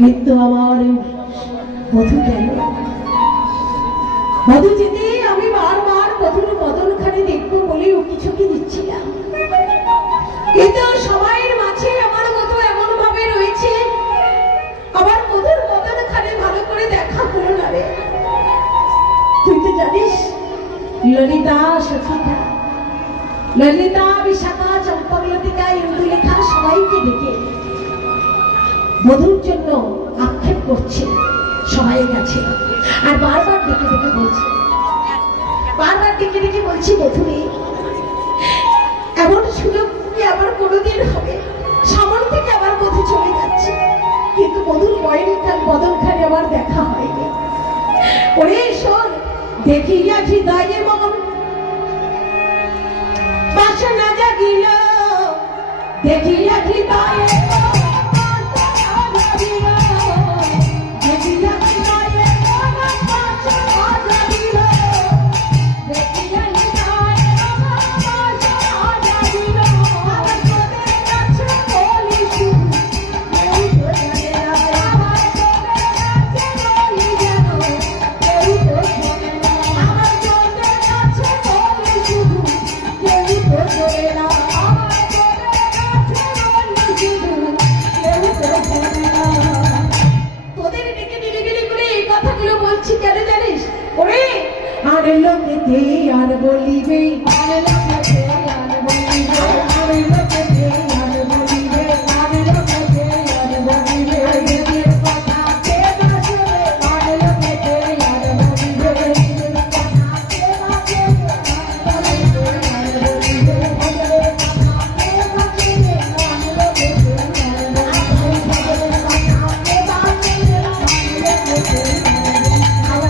কিন্তু আমার বধূ কেন বধূ যেতে আমি বারবার বধূর বদনখানে দেখবো বলে উকি ঝুঁকি দিচ্ছিলাম, কিন্তু সবাইয়ের মাঝে আমার মতো এমন ভাবে রয়েছে আমার বধূর বদনখানে ভালো করে দেখা হলো না রে। তুই তো জানিস ললিতা সচিতা ললিতা বিশাখা চম্পকলতিকা ইন্দুলেখা সবাইকে ডেকে বধূর জন্য আক্ষেপ করছে সবাই কাছে, আর বারবার ডেকে ডেকে বলছে, বারবার ডেকে ডেকে বলছি বধূরে এমন সুযোগ কি আবার কোনোদিন হবে? সামনে থেকে আবার বধূ চলে যাচ্ছে, কিন্তু বধূর বদনখানে আমার দেখা হয়নি। ওরে শোন, দেখিয়া হৃদয়ে মন বাসনা জাগিল, দেখিয়া হৃদয়ে আর বলিবে আর লোকেতে আর বলিবে আর লোকেতে আর বলিবে আর লোকেতে আর বলিবে নিজের কথা কে না শুনে আর লোকেতে আর বলিবে নিজের কথা কে না শুনে আর বলিবে নিজের কথা কে না শুনে আর লোকেতে আর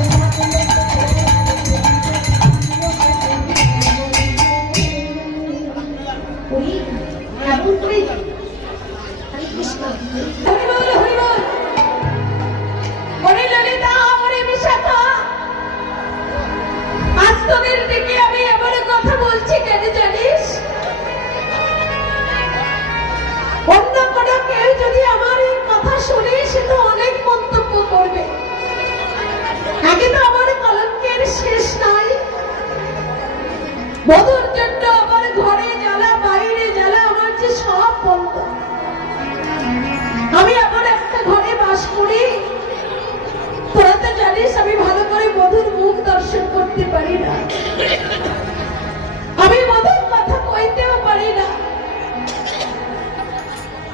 বধূর জন্য আমার ঘরে জ্বালা বাইরে জ্বালা, আমার যে সব বন্ধ। আমি আমার একটা ঘরে বাস করি, তোরা তো জানিস আমি ভালো করে বধূর মুখ দর্শন করতে পারি না, আমি বধূর কথা কইতেও পারি না।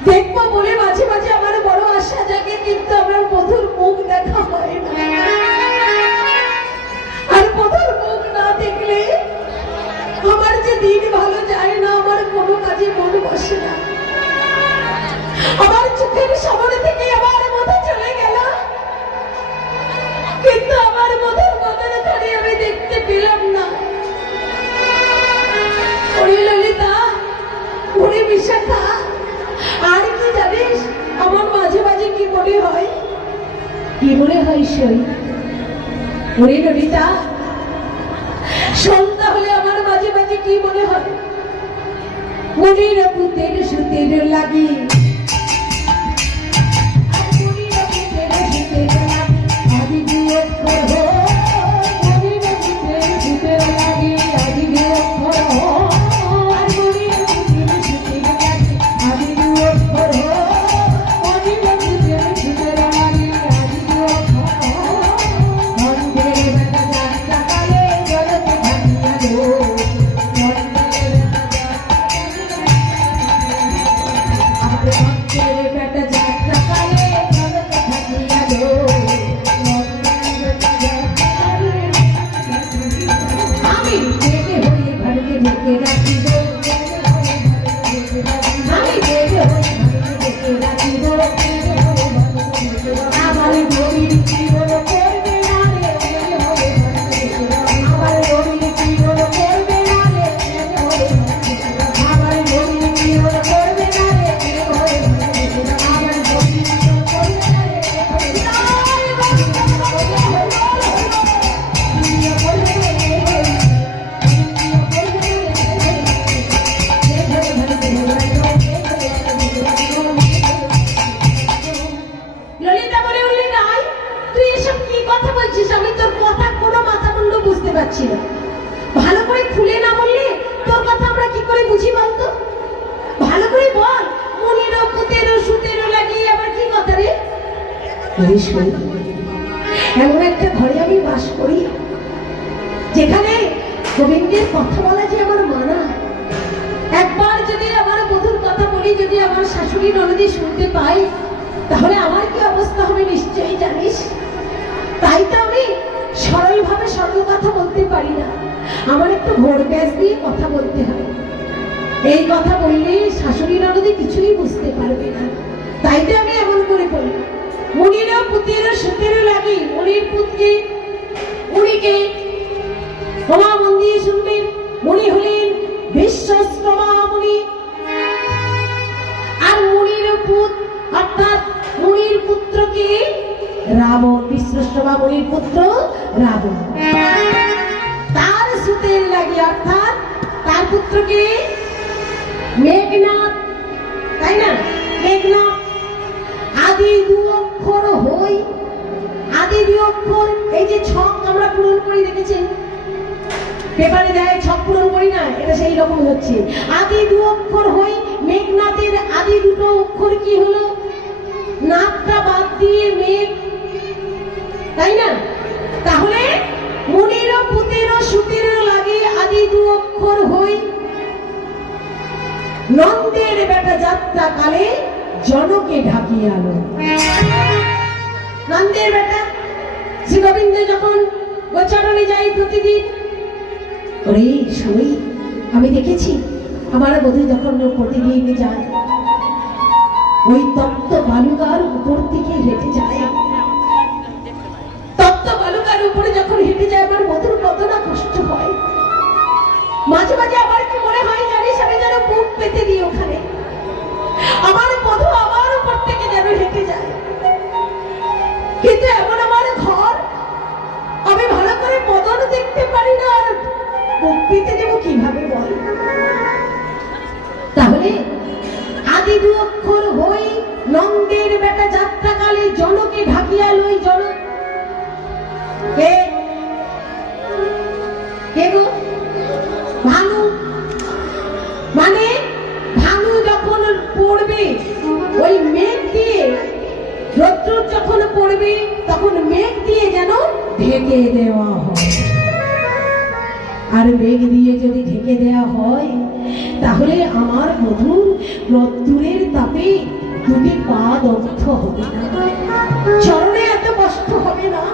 দেখবো বলে মাঝে মাঝে আমার বড় আশা জাগে, কিন্তু আমার বধূর মুখ দেখা হয় না, আর বধূর মুখ না দেখলে আমার যে দিন ভালো যায় না, আমার কোনো কাজে মন বসে না। আমার চোখের সামনে থেকে আমার বধূ চলে গেল, কিন্তু আমার বধূর বদনখানি আমি দেখতে পেলাম না। ওরে ললিতা, ওরে বিশাখা, আর কি জানিস আমার মাঝে মাঝে কি মনে হয়? কি মনে হয় সই? ওরে ললিতা, সন্ধ্যা হলে আমার মাঝে মাঝে কি মনে হয়? মনির পুতের সুতের লাগি এই শুনি, এমন একটা ঘরে আমি বাস করি যেখানে গোবিন্দের কথা বলা যে আমার মানা। একবার যদি আমার বধূর কথা বলি, যদি আমার শাশুড়ি ননদি শুনতে পাই, তাহলে আমার কি অবস্থা হবে নিশ্চয়ই জানিস। তাই তো আমি সরল ভাবে সরল কথা বলতে পারি না, আমার একটু ভোর ব্যাস দিয়ে কথা বলতে হয়। এই কথা বললে শাশুড়ি ননদি কিছুই বুঝতে পারবে না, তাই তো আমি এমন করে বলি। মুনিরও পুতেরও সুতেরও লাগে, মুনির পুতকে মুনিকে ক্ষমা মন দিয়ে শুনবেন। মুনি হলেন বিশ্বস্তমা মুনি, আর মুনির পুত অর্থাৎ মুনির পুত্রকে রাবণ, বিশ্বস্তমা মুনির পুত্র রাবণ। তার সুতের লাগে অর্থাৎ তার পুত্রকে মেঘনাদ, তাই না? মেঘনাদ আদি দু অক্ষর হই, আদি দু অক্ষর, এই যে ছক আমরা পূরণ করি দেখেছেন, পেপারে দেয় ছক পূরণ করি না, এটা সেই রকম হচ্ছে। আদি দু অক্ষর হই, মেঘনাদের আদি দুটো অক্ষর কি হলো? নাকটা বাদ দিয়ে মেঘ, তাই না? তাহলে মুনিরও পুতেরও সুতেরও লাগে আদি দু অক্ষর হই। নন্দের বেটা যাত্রা কালে জনকে ঢাকিয়ে আলো। নন্দের বেটা শ্রী গোবিন্দ যখন গোচরণে যাই প্রতিদিন, ওরে শুনি, আমি দেখেছি আমার বধূ যখন প্রতিদিন যায়, ওই তপ্ত বালুকার উপর থেকে হেঁটে যায়। তপ্ত বালুকার উপরে যখন হেঁটে যায় আমার বধূর কত না কষ্ট হয়। মাঝে মাঝে আমার কি মনে হয় জানিস, আমি যেন বুক পেতে দিই ওখানে, আমার বধূ আমার উপর থেকে যেন হেঁটে যায়। কিন্তু এমন আমার ঘর, আমি ভালো করে বদন দেখতে পারি না, আর বুক পেতে দেব কিভাবে বল? তাহলে আদি দু অক্ষর হই, নন্দের বেটা যাত্রাকালে জনকে ঢাকিয়া লই। জনক কে? কে গো? ভানু। মানে ভানু যখন পড়বে ওই মেঘ দিয়ে, রৌদ্র যখন পড়বে তখন মেঘ দিয়ে যেন ঢেকে দেওয়া হয়। আর মেঘ দিয়ে যদি ঢেকে দেওয়া হয় তাহলে আমার বধূর রৌদ্রের তাপে দুটি পা দগ্ধ হবে না, চরণে এত কষ্ট হবে না।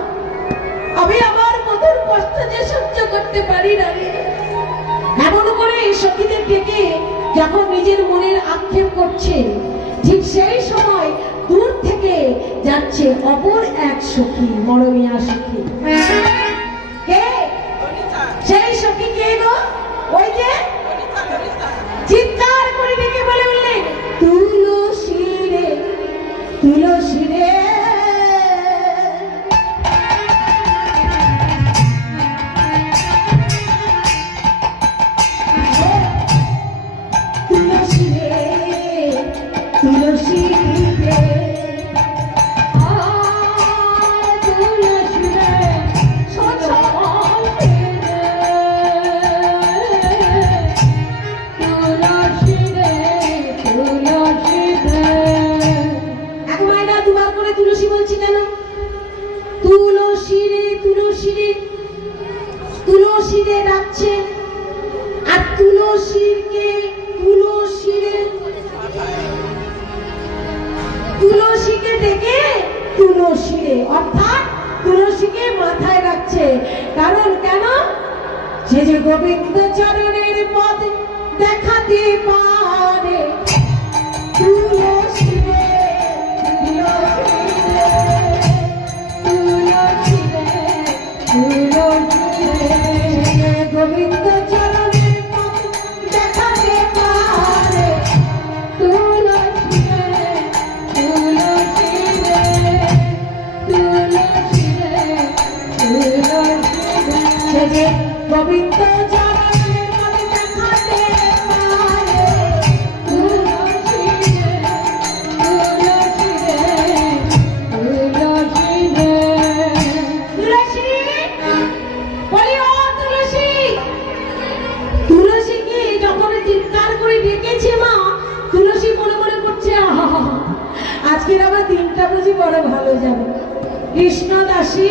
আমি আমার বধূর কষ্ট যে সহ্য করতে পারি না রে। এমন করে সখীদের ডেকে যখন নিজের মনের আক্ষেপ করছে, ঠিক সেই সময় দূর থেকে যাচ্ছে অপর এক সখী, মরমিয়া সখী। কে সেই সখী? কে গো? ওই যে চিৎকার করে ডেকে বলে উঠলেন, তুলসী রে, তুলসী রে। তুলসীরে ডাকছে, আর তুলসীকে তুলসীকে ডেকে তুলসীরে অর্থাৎ তুলসীকে মাথায় রাখছে। কারণ কেন? সে যে গোবিন্দ চরণের পদ দেখাতে পারে। তুলসীরে, তুলসীরে, তুলসীরে, তুলসীরে, গোবিন্দ চরণের পদ দেখাতে পারে। তুলসীরে, তুলসীরে, তুলসীরে, তুলসীরে, সে যে গোবিন্দ চরণের পদ দেখাতে পারে। তুলসীরে, তুলসীরে, তুলসীরে, তুলসী বলি, ও তুলসী। তুলসীকে যখন চিৎকার করে ডেকেছে মা, তুলসী মনে মনে করছে, আহা, আজকের আমার দিনটা দিনটা বুঝি বড় ভালো যাবে। কৃষ্ণ দাসী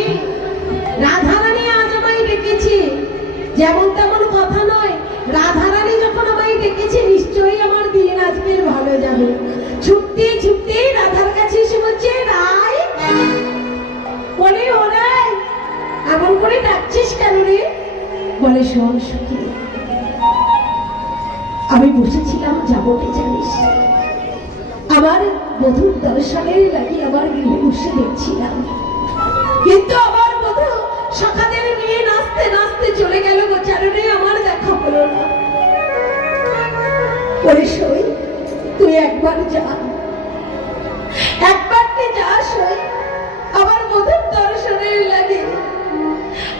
রাধারানী আজ আমায় ডেকেছে, যেমন তেমন কথা নয়, রাধারানী যখন আমায় ডেকেছে নিশ্চয়ই আমার দিন আজকের ভালো যাবে। ছুটতে ছুটতে রাধার কাছে এসে বলছে, রাই বলে, ও রাই এমন করে ডাকছিস কেন রে? বলে, শোন সখী, আমি বসেছিলাম যাবতে জানিস, আমার বধূর দর্শনের লাগি আমার গৃহে বসে দেখছিলাম, কিন্তু আমার বধূ সখাদের নিয়ে নাচতে নাচতে চলে গেল গোচারণে, আমার দেখা হলো না। ওরে সই, তুই একবার যা, একবার তুই যা সই, আমার বধূর দর্শনের লাগে,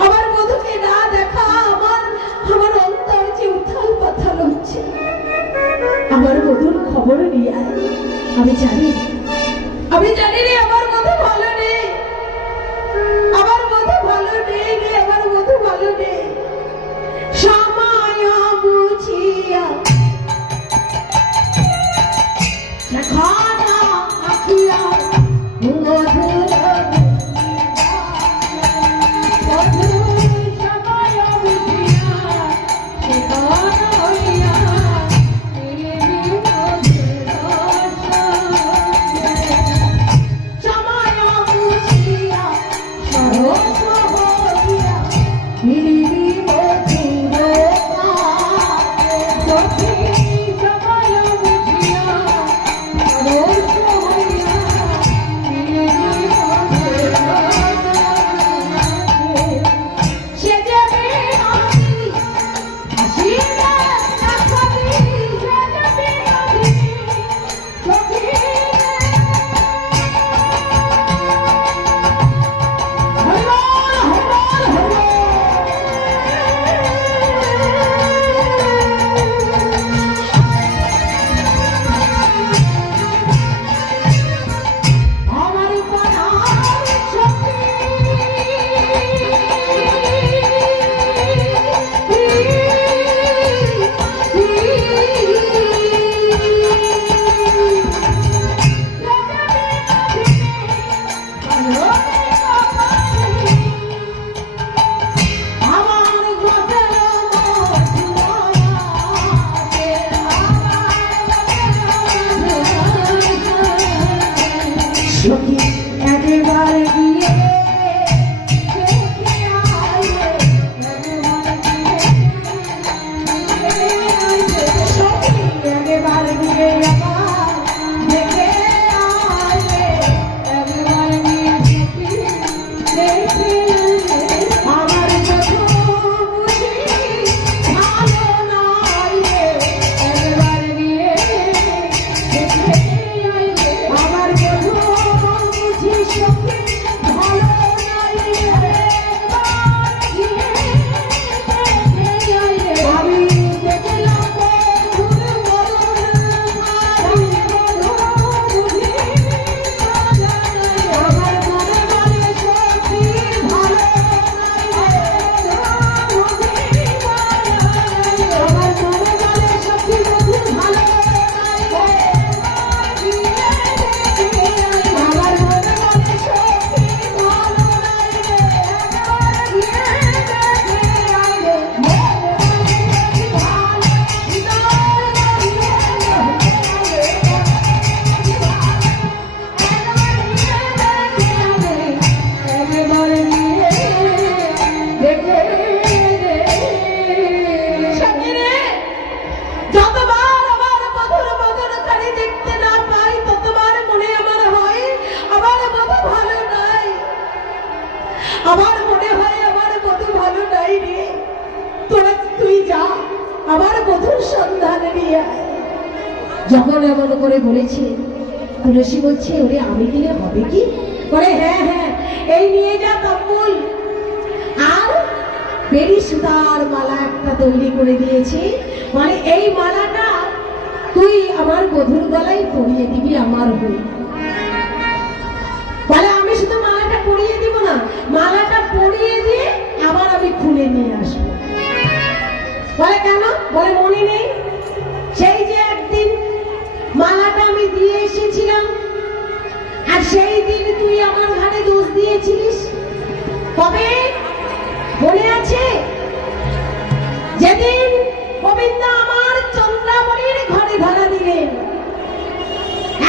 আমার বধূকে না দেখা আমার আমার অন্তর যে উথাল পাথাল হচ্ছে। আমার বধূর খবর নিয়ে আয়, আমি জানি রে আমার বধূ ভালো নেই, আমার বধূ ভালো নেই রে, আমার বধূ ভালো নেই। সময় বুঝিয়া খানা আখিয়া মধুর আমার মনে হয় আমার বধূ ভালো নাই রে, তোরা তুই যা আমার বধূর সন্ধান নিয়ে আয়। যখন এমন করে বলেছে, তুলসী বলছে, ওরে আমি দিলে হবে কি? বলে, হ্যাঁ হ্যাঁ, এই নিয়ে যা তাম্বুল আর বেরি সুতার মালা একটা তৈরি করে দিয়েছি, মানে এই মালাটা তুই আমার বধূর গলায় পরিয়ে দিবি আমার হয়ে। বলে, আমি শুধু মালাটা পরিয়ে দিব না, মালাটা পরিয়ে দিয়ে আবার আমি খুলে নিয়ে আসবো। বলে, কেন? বলে, মনে নেই সেই যে একদিন মালাটা আমি দিয়ে এসেছিলাম, আর সেই দিয়েছিলিস? কবে মনে আছে? যেদিন গোবিন্দ আমার চন্দ্রামণির ঘরে ধরা দিলেন,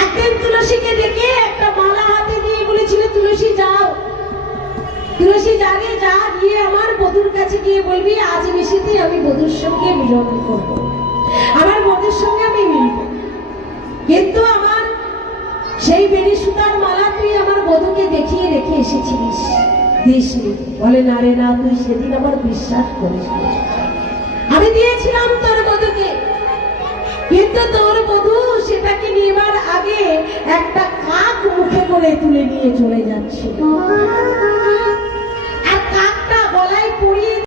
একদিন তুলসীকে ডেকে একটা মালা হাতে দিয়ে বলেছিল, তুলসী যাও, তুলসী জানে যা, গিয়ে আমার বধূর কাছে গিয়ে বলবি আজ নিশীথে আমি বধূর সঙ্গে মিলন করব, আমার বধূর সঙ্গে আমি মিলব। কিন্তু আমার সেই বেনি সুতার মালা তুই আমার বধূকে দেখিয়ে রেখে এসেছিলিস, দিসনি। বলে না রে না, তুই সেদিন আমার বিশ্বাস করিস। আমি দিয়েছিলাম তোর বধূকে, কিন্তু তোর বধূ সেটাকে নেবার আগে একটা কাক মুখে করে তুলে নিয়ে চলে যাচ্ছে। আর কাকটা গলায় পরিয়ে